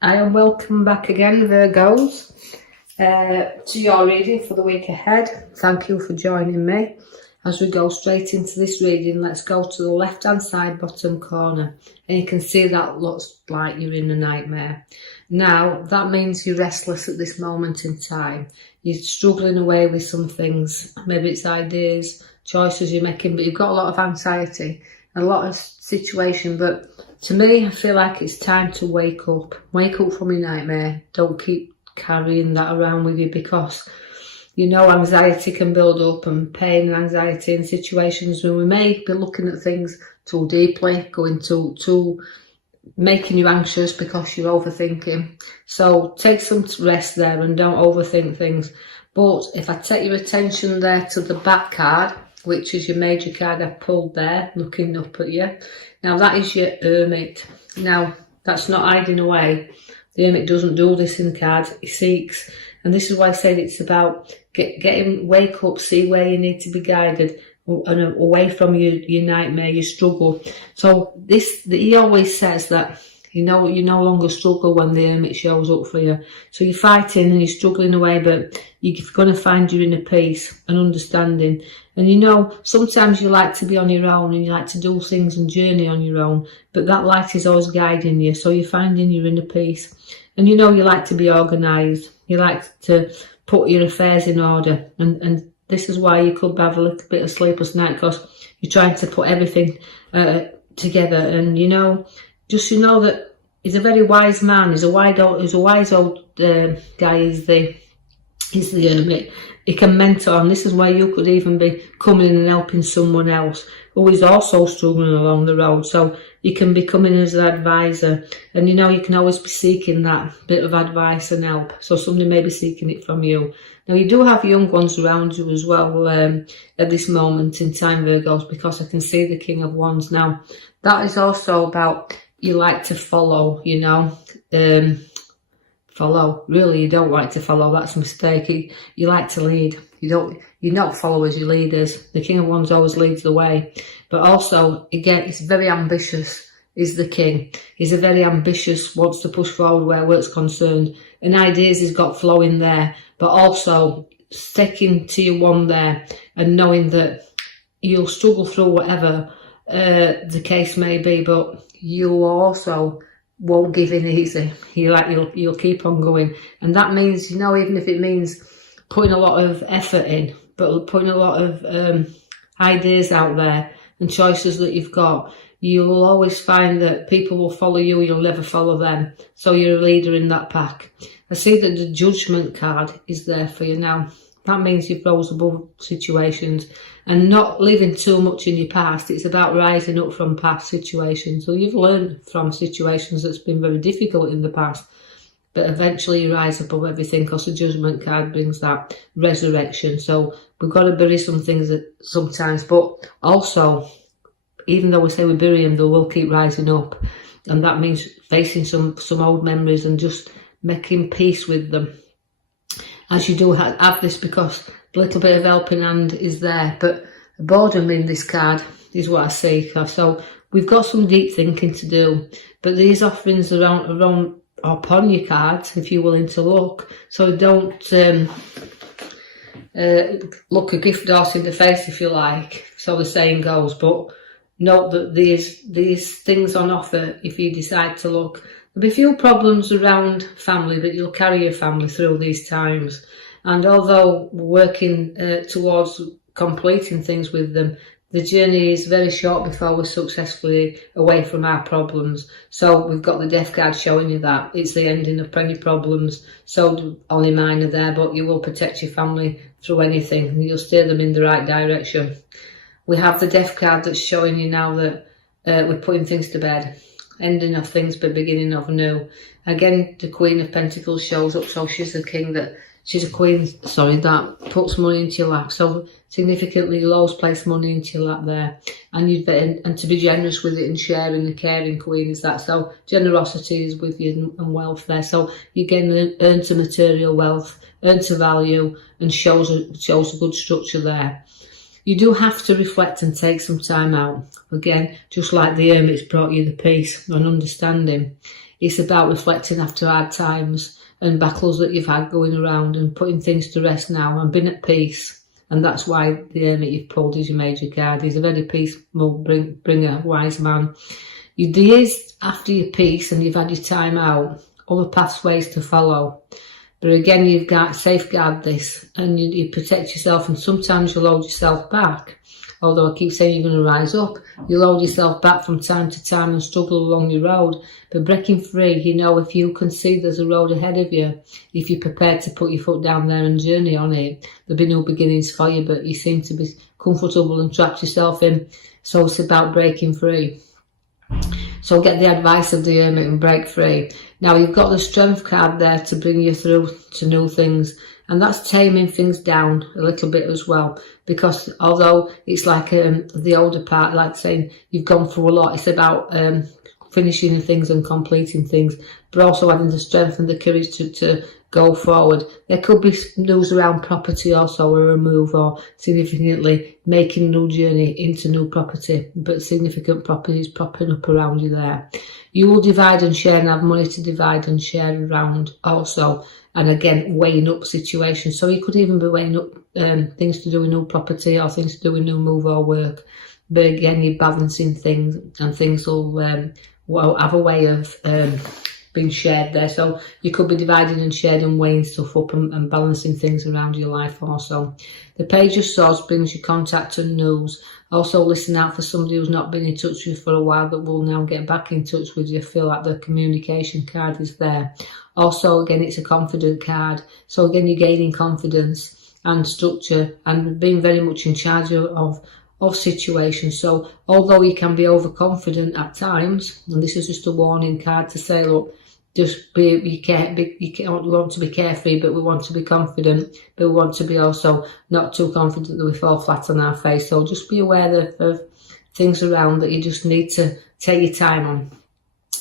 I am welcome back again, Virgos, to your reading for the week ahead. Thank you for joining me. As we go straight into this reading, let's go to the left-hand side bottom corner, and you can see that looks like you're in a nightmare. Now, that means you're restless at this moment in time. You're struggling away with some things. Maybe it's ideas, choices you're making, but you've got a lot of anxiety, a lot of situation. But to me, I feel like it's time to wake up. Wake up from your nightmare. Don't keep carrying that around with you, because you know anxiety can build up, and pain and anxiety in situations where we may be looking at things too deeply, going too making you anxious because you're overthinking. So take some rest there and don't overthink things. But if I take your attention there to the back card, which is your major card I pulled there, looking up at you. Now that is your Hermit. Now that's not hiding away. The Hermit doesn't do this in cards, he seeks. And this is why I said it's about wake up, see where you need to be guided, and away from your nightmare, your struggle. So he always says that you no longer struggle when the Hermit shows up for you. So you're fighting and you're struggling away, but you're going to find your inner peace and understanding. And sometimes you like to be on your own and you like to do things and journey on your own, but that light is always guiding you. So you're finding your inner peace. And you like to be organised. You like to put your affairs in order. And this is why you could have a little bit of sleepless night, because you're trying to put everything together. And just that he's a very wise man. He's a wise old guy. He's the Hermit. He can mentor, and this is why you could even be coming in and helping someone else who is also struggling along the road. So you can be coming as an advisor, and you can always be seeking that bit of advice and help. So somebody may be seeking it from you. Now you do have young ones around you as well at this moment in time, Virgos, because I can see the King of Wands. Now that is also about you like to follow, follow. Really, you don't like to follow. That's a mistake. You like to lead. You're not followers, you're leaders. The King of Wands always leads the way. But also, again, he's very ambitious, is the King. He's a very ambitious, wants to push forward where work's concerned. And ideas he's got flowing there. But also, sticking to your one there and knowing that you'll struggle through whatever the case may be, but you also won't give in easy. You'll keep on going, and that means even if it means putting a lot of effort in, but putting a lot of ideas out there and choices that you've got, you'll always find that people will follow you. You'll never follow them. So you're a leader in that pack. I see that the Judgment card is there for you now. That means you've rose above situations and not living too much in your past. It's about rising up from past situations. So you've learned from situations that's been very difficult in the past, but eventually you rise above everything, because the Judgment card brings that resurrection. So we've got to bury some things sometimes, but also, even though we say we bury them, they will keep rising up. And that means facing some old memories and just making peace with them. As you do have this, because a little bit of helping hand is there, but boredom in this card is what I see. So we've got some deep thinking to do, but these offerings are upon your cards if you're willing to look. So don't look a gift horse in the face, if you like, so the saying goes, but note that these things on offer if you decide to look. There'll be few problems around family, but you'll carry your family through these times. And although we're working towards completing things with them, the journey is very short before we're successfully away from our problems. So we've got the Death card showing you that. It's the ending of plenty problems. So only mine are there, but you will protect your family through anything, and you'll steer them in the right direction. We have the Death card that's showing you now that we're putting things to bed. Ending of things but beginning of new. Again, the Queen of Pentacles shows up, so she's a queen that puts money into your lap. So significantly, you'll always place money into your lap there, and to be generous with it and sharing. The caring queen is that. So generosity is with you and wealth there. So you again earn to material wealth, earn to value, and shows a good structure there. You do have to reflect and take some time out. Again, just like the Hermit's brought you the peace and understanding. It's about reflecting after hard times and battles that you've had going around and putting things to rest now and being at peace. And that's why the Hermit you've pulled is your major card. He's a very peaceful bringer, wise man. The years after your peace and you've had your time out, other pathways to follow. But again, you've got to safeguard this and you protect yourself, and sometimes you'll hold yourself back. Although I keep saying you're going to rise up, you'll hold yourself back from time to time and struggle along your road. But breaking free, you know, if you can see there's a road ahead of you, if you're prepared to put your foot down there and journey on it, there'll be no beginnings for you, but you seem to be comfortable and trapped yourself in. So it's about breaking free. So get the advice of the Hermit and break free. Now you've got the Strength card there to bring you through to new things. And that's taming things down a little bit as well. Because although it's like the older part, like saying you've gone through a lot, it's about finishing things and completing things, but also having the strength and the courage to go forward. There could be news around property also, or a move, or significantly making a new journey into new property, but significant properties popping up around you there. You will divide and share and have money to divide and share around also. And again, weighing up situations. So you could even be weighing up things to do with new property or things to do with new move or work. But again, you're balancing things, and things will have a way of being shared there. So you could be dividing and sharing and weighing stuff up and balancing things around your life also. The Page of Swords brings you contact and news. Also listen out for somebody who's not been in touch with you for a while that will now get back in touch with you. Feel like the communication card is there. Also, again, it's a confident card. So again, you're gaining confidence and structure and being very much in charge of situations. So although you can be overconfident at times, and this is just a warning card to say, look, just we want to be carefree, but we want to be confident, but we want to be also not too confident that we fall flat on our face. So just be aware of things around that you just need to take your time on.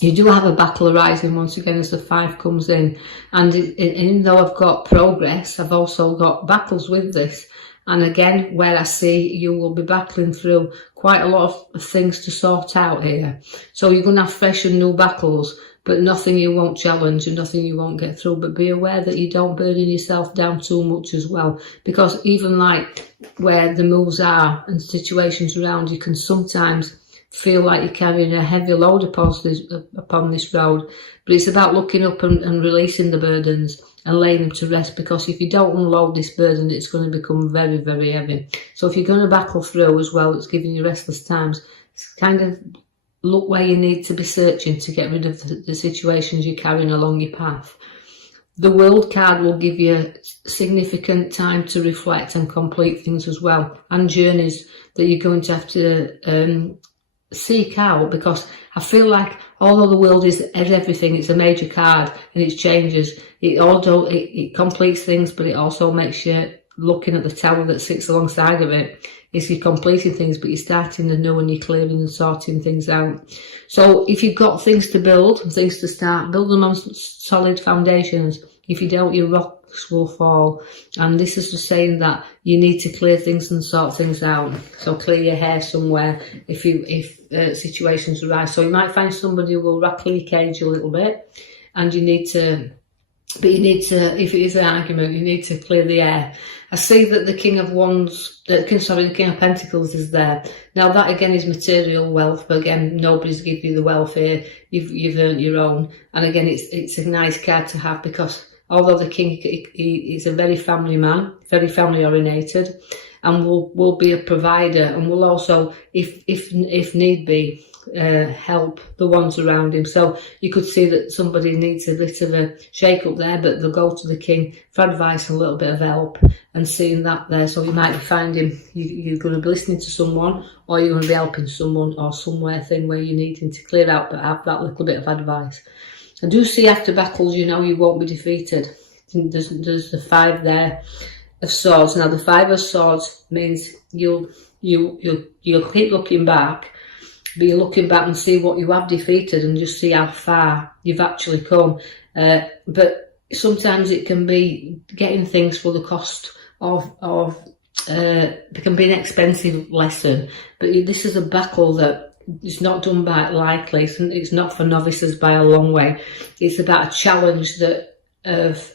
You do have a battle arising once again as the 5 comes in, and even though I've got progress, I've also got battles with this. And again, where I see you will be battling through quite a lot of things to sort out here. So you're going to have fresh and new battles, but nothing you won't challenge and nothing you won't get through. But be aware that you don't burden yourself down too much as well. Because even like where the moves are and situations around, you can sometimes feel like you're carrying a heavy load upon this road. But it's about looking up and releasing the burdens and laying them to rest, because if you don't unload this burden, it's going to become very, very heavy. So if you're going to battle through as well, it's giving you restless times. It's kind of look where you need to be searching to get rid of the situations you're carrying along your path. The World card will give you significant time to reflect and complete things as well, and journeys that you're going to have to seek out, because I feel like although the world is everything, it's a major card and it changes. It completes things, but it also makes you looking at the tower that sits alongside of it. It's you're completing things, but you're starting anew and you're clearing and sorting things out. So if you've got things to build and things to start, build them on solid foundations. If you don't, your rocks will fall. And this is just saying that you need to clear things and sort things out. So clear your hair somewhere if situations arise. So you might find somebody who will rattle your cage a little bit, and you need to, if it is an argument, you need to clear the air. I see that the King of Pentacles is there. Now that again is material wealth, but again, nobody's give you the wealth here. You've earned your own. And again, it's a nice card to have, because although the King is a very family man, very family orientated, and will be a provider, and will also, if need be, help the ones around him. So you could see that somebody needs a bit of a shake up there, but they'll go to the King for advice and a little bit of help, and seeing that there. So you might be finding you're going to be listening to someone, or you're going to be helping someone, or somewhere thing where you're needing to clear out, but have that little bit of advice. I do see after battles, you won't be defeated. There's the 5 there of swords. Now the 5 of swords means you'll keep looking back, but you're looking back and see what you have defeated and just see how far you've actually come. But sometimes it can be getting things for the cost of it can be an expensive lesson. But this is a battle that it's not done by lightly. It's not for novices by a long way. It's about a challenge that of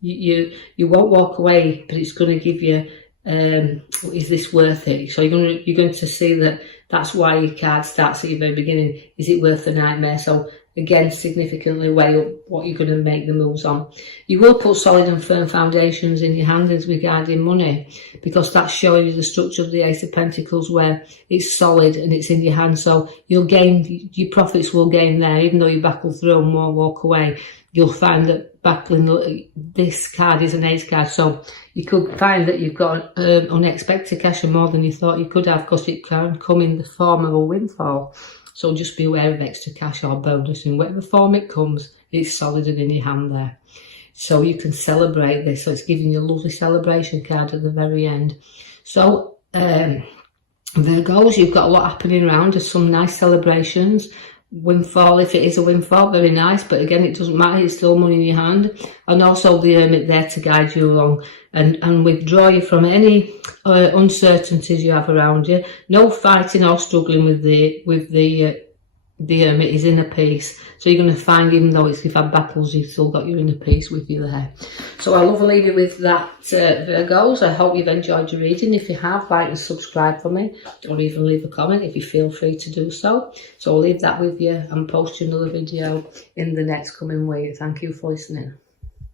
you won't walk away, but it's going to give you is this worth it? So you're going to see that that's why your card starts at your very beginning. Is it worth the nightmare? So again, significantly weigh up what you're going to make the moves on. You will put solid and firm foundations in your hand as regarding money, because that's showing you the structure of the Ace of Pentacles, where it's solid and it's in your hand. So you'll gain, your profits will gain there, even though you battle through and won't walk away. You'll find that battling, this card is an ace card, so you could find that you've got unexpected cash and more than you thought you could have, because it can come in the form of a windfall. So just be aware of extra cash or bonus. In whatever form it comes, it's solid and in your hand there. So you can celebrate this. So it's giving you a lovely celebration card at the very end. So Virgos, you've got a lot happening around. There's some nice celebrations. Windfall, if it is a windfall, very nice, but again, it doesn't matter, it's still money in your hand. And also the Hermit there to guide you along and withdraw you from any uncertainties you have around you. No fighting or struggling with the Hermit. Is inner peace. So you're going to find, even though you've had battles, you've still got your inner peace with you there. So I love to leave you with that, Virgos. I hope you've enjoyed your reading. If you have, like and subscribe for me, or even leave a comment if you feel free to do so. So I'll leave that with you and post you another video in the next coming week. Thank you for listening.